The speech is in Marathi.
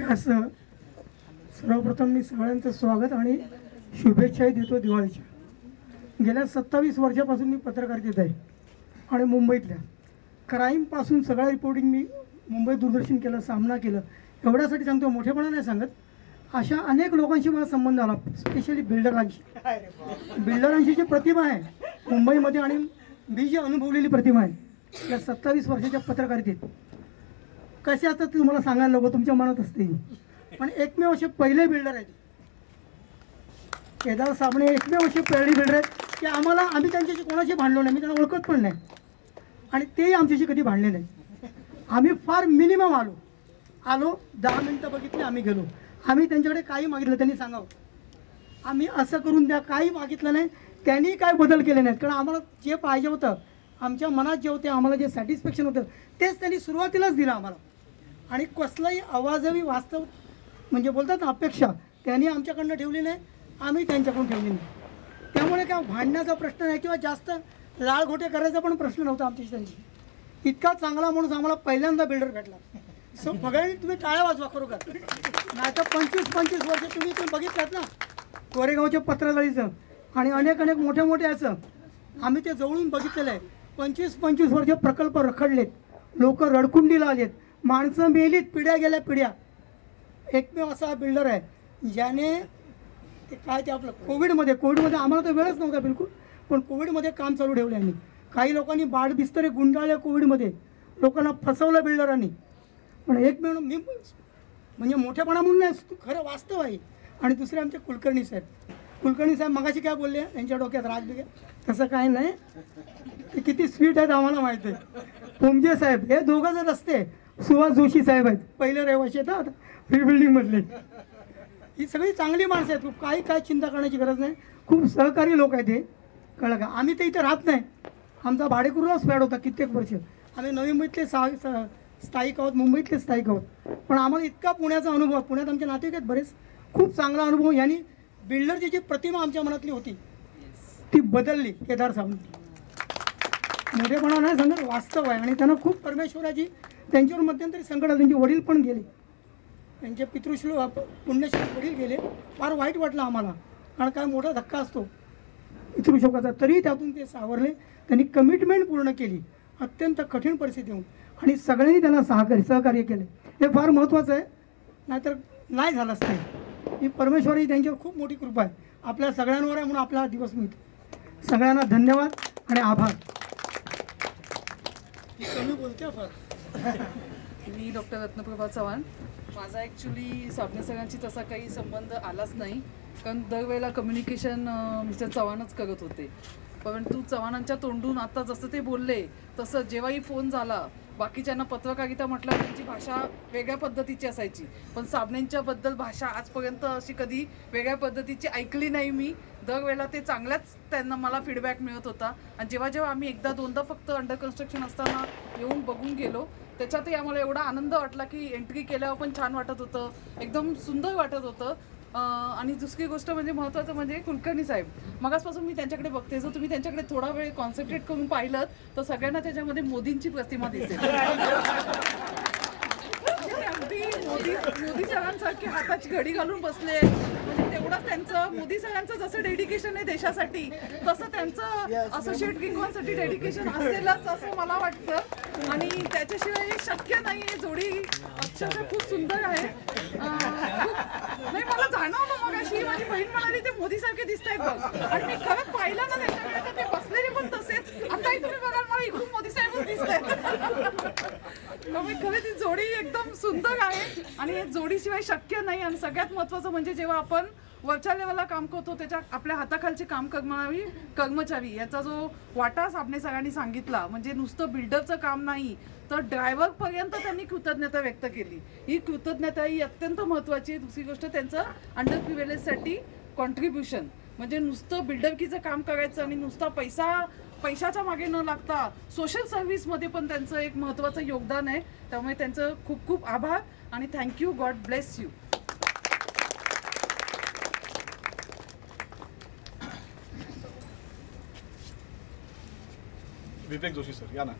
यास सर्वप्रथम मी सगळ्यांचं स्वागत आणि शुभेच्छाही देतो दिवाळीच्या। गेल्या 27 वर्षापासून मी पत्रकारितेत आहे आणि मुंबईतल्या क्राईमपासून सगळं रिपोर्टिंग मी मुंबई दूरदर्शन केलं, सामना केलं। एवढ्यासाठी सांगतो, मोठेपणा नाही सांगत, अशा अनेक लोकांशी मला संबंध आला, स्पेशली बिल्डरांची जी प्रतिमा आहे मुंबईमध्ये आणि मी जी अनुभवलेली प्रतिमा आहे या 27 वर्षाच्या पत्रकारितेत कसे असतात ते तुम्हाला सांगायला नको, तुमच्या मनात असते। पण एकमेव असे पहिले बिल्डर आहेत केदार साबणे, एकमेव असे पहिले बिल्डर आहेत की आम्ही त्यांच्याशी कोणाशी भांडलो नाही, मी त्यांना ओळखत पण नाही आणि तेही आमच्याशी कधी भांडले नाही। आम्ही फार मिनिमम आलो 10 मिनटं बघितले, आम्ही गेलो। आम्ही त्यांच्याकडे काही मागितलं त्यांनी सांगावं, आम्ही असं करून द्या, काही मागितलं नाही, त्यांनी काय बदल केले नाहीत। कारण आम्हाला जे पाहिजे होतं, आमच्या मनात जे होते, आम्हाला जे सॅटिस्फॅक्शन होतं तेच त्यांनी सुरुवातीलाच दिलं आम्हाला। आणि कसलाही आवाजवी वास्तव म्हणजे बोलतात ना अपेक्षा त्यांनी आमच्याकडनं ठेवली नाही, आम्ही त्यांच्याकडून ठेवली नाही। त्यामुळे काय भांडण्याचा प्रश्न नाही किंवा जास्त लाळघोटे करायचा पण प्रश्न नव्हता आमच्याशी त्यांची। इतका चांगला माणूस आम्हाला पहिल्यांदा बिल्डर भेटला। सो सगळ्यांनी तुम्ही टाळ्या वाजवा खरोखर, नाही तर 25-25 वर्ष तुम्ही बघितलात ना कोरेगावच्या पत्रजाळीचं आणि अनेक मोठे असं आम्ही ते जवळून बघितलेलं आहे। 25-25 वर्ष प्रकल्प रखडलेत, लोक रडकुंडीला आलेत, माणसं मेलीत, पिढ्या गेल्या पिढ्या। एकमेव असा बिल्डर आहे ज्याने ते काय ते आपलं कोविडमध्ये आम्हाला तर वेळच नव्हता बिलकुल, पण कोविडमध्ये काम चालू ठेवलं यांनी। काही लोकांनी बाड बिस्तरे गुंडाळले कोविडमध्ये, लोकांना फसवलं बिल्डरांनी। पण एकमेव मी म्हणजे मोठेपणा म्हणून नाही, खरं वास्तव आहे। आणि दुसरे आमचे कुलकर्णी साहेब मगाशी काय बोलले, त्यांच्या डोक्यात राग बिगे तसं काय नाही, ते किती स्वीट आहेत आम्हाला माहिती आहे। पोमजे साहेब हे दोघं जर असते, सुहास जोशी साहेब आहेत पहिले रहिवाशी येतात फ्री बिल्डिंगमधले, ही सगळी चांगली माणसं आहेत, काय चिंता करण्याची गरज नाही, खूप सहकारी लोक आहेत हे, कळलं का। आम्ही तर इथे राहत नाही, आमचा भाडेकरूलाच फ्लॅट होता कित्येक वर्ष, आम्ही नवी मुंबईतले स्थायिक आहोत, मुंबईतले स्थायिक आहोत, पण आम्हाला इतका पुण्याचा अनुभव, पुण्यात आमचे नातेवाईक आहेत बरेच, खूप चांगला अनुभव। यांनी बिल्डरची जी प्रतिमा आमच्या मनातली होती ती बदलली केदार साहेबांनी। मोठेपणा नाही सांगत, वास्तव आहे। आणि त्यांना खूप परमेश्वराची त्यांच्यावर मध्यंतरी संकट आलं, त्यांचे वडील पण गेले, त्यांचे पितृश्लोक पुण्यश्लोक वडील गेले, फार वाईट वाटलं आम्हाला, कारण काय मोठा धक्का असतो पितृशोकाचा, तरी त्यातून ते सावरले, त्यांनी कमिटमेंट पूर्ण केली अत्यंत कठीण परिस्थिती येऊन, आणि सगळ्यांनी त्यांना सहकार्य केले, हे फार महत्त्वाचं आहे, नाहीतर नाही झालं असतं। ही परमेश्वराची त्यांच्यावर खूप मोठी कृपा आहे, आपल्या सगळ्यांवर आहे, म्हणून आपला दिवस मिळतो। सगळ्यांना धन्यवाद आणि आभार। कमी बोलते फार। मी डॉक्टर रत्नप्रभा चव्हाण। माझा ॲक्च्युली साबणे सरांची तसा काही संबंध आलाच नाही, कारण दरवेळेला कम्युनिकेशन मिस्टर चव्हाणच करत होते। परंतु चव्हाणांच्या तोंडून आता जसं ते बोलले तसं जेव्हाही फोन झाला, बाकीच्यांना पत्रकारिता म्हटलं त्यांची भाषा वेगळ्या पद्धतीची असायची, पण साबणेंच्याबद्दल भाषा आजपर्यंत अशी कधी वेगळ्या पद्धतीची ऐकली नाही मी। दरवेळेला ते चांगल्याच त्यांना मला फीडबॅक मिळत होता, आणि जेव्हा आम्ही एकदा दोनदा फक्त अंडर कन्स्ट्रक्शन असताना येऊन बघून गेलो, त्याच्यातही आम्हाला एवढा आनंद वाटला की एंट्री केल्यावर पण छान वाटत होतं, एकदम सुंदर वाटत होतं। आणि दुसरी गोष्ट म्हणजे महत्त्वाचं म्हणजे कुलकर्णी साहेब, मगासपासून मी त्यांच्याकडे बघते, जर तुम्ही त्यांच्याकडे थोडा वेळ कॉन्सन्ट्रेट करून पाहिलं तर सगळ्यांना त्याच्यामध्ये मोदींची प्रतिमा दिसेल। अगदी मोदी सरांसारखी हाताची घडी घालून बसले, म्हणजे तेवढंच त्यांचं, मोदी सरांचं जसं डेडिकेशन आहे देशासाठी तसं त्यांचं असोसिएट किंगसाठी डेडिकेशन असेलच असं मला वाटतं। आणि त्याच्याशिवाय शक्य नाही, ही जोडी अक्षरशः खूप सुंदर आहे। नाही, मला जाणवलं मग अशी माझी बहीण म्हणाली ते मोदी सारखे दिसत आहेत बघ, आणि मी खरंच पाहिलं ना त्यांच्याकडे, ते बसलेले पण तसेच, आताही तुम्ही बघाल मला इकडून मोदी साहेबच दिसत आहेत। खरं ती जोडी एकदम सुंदर आहे आणि जोडीशिवाय शक्य नाही। आणि सगळ्यात महत्त्वाचं म्हणजे जेव्हा आपण वरच्या लेवलला काम करतो, त्याच्या आपल्या हाताखालचे काम करणारी कर्मचारी याचा जो वाटा साबणे सरांनी सांगितला, म्हणजे नुसतं बिल्डरचं काम नाही तर ड्रायव्हरपर्यंत त्यांनी कृतज्ञता व्यक्त केली। ही कृतज्ञता ही अत्यंत महत्त्वाची आहे। दुसरी गोष्ट त्यांचं अंडर प्रिव्हिलेजसाठी कॉन्ट्रीब्युशन, म्हणजे नुसतं बिल्डरकीचं काम करायचं आणि नुसता पैशाच्या मागे न लागता सोशल सर्व्हिसमध्ये पण त्यांचं एक महत्त्वाचं योगदान आहे। त्यामुळे त्यांचं खूप खूप आभार आणि thank you, God bless you. Vivek Joshi sir, या ना।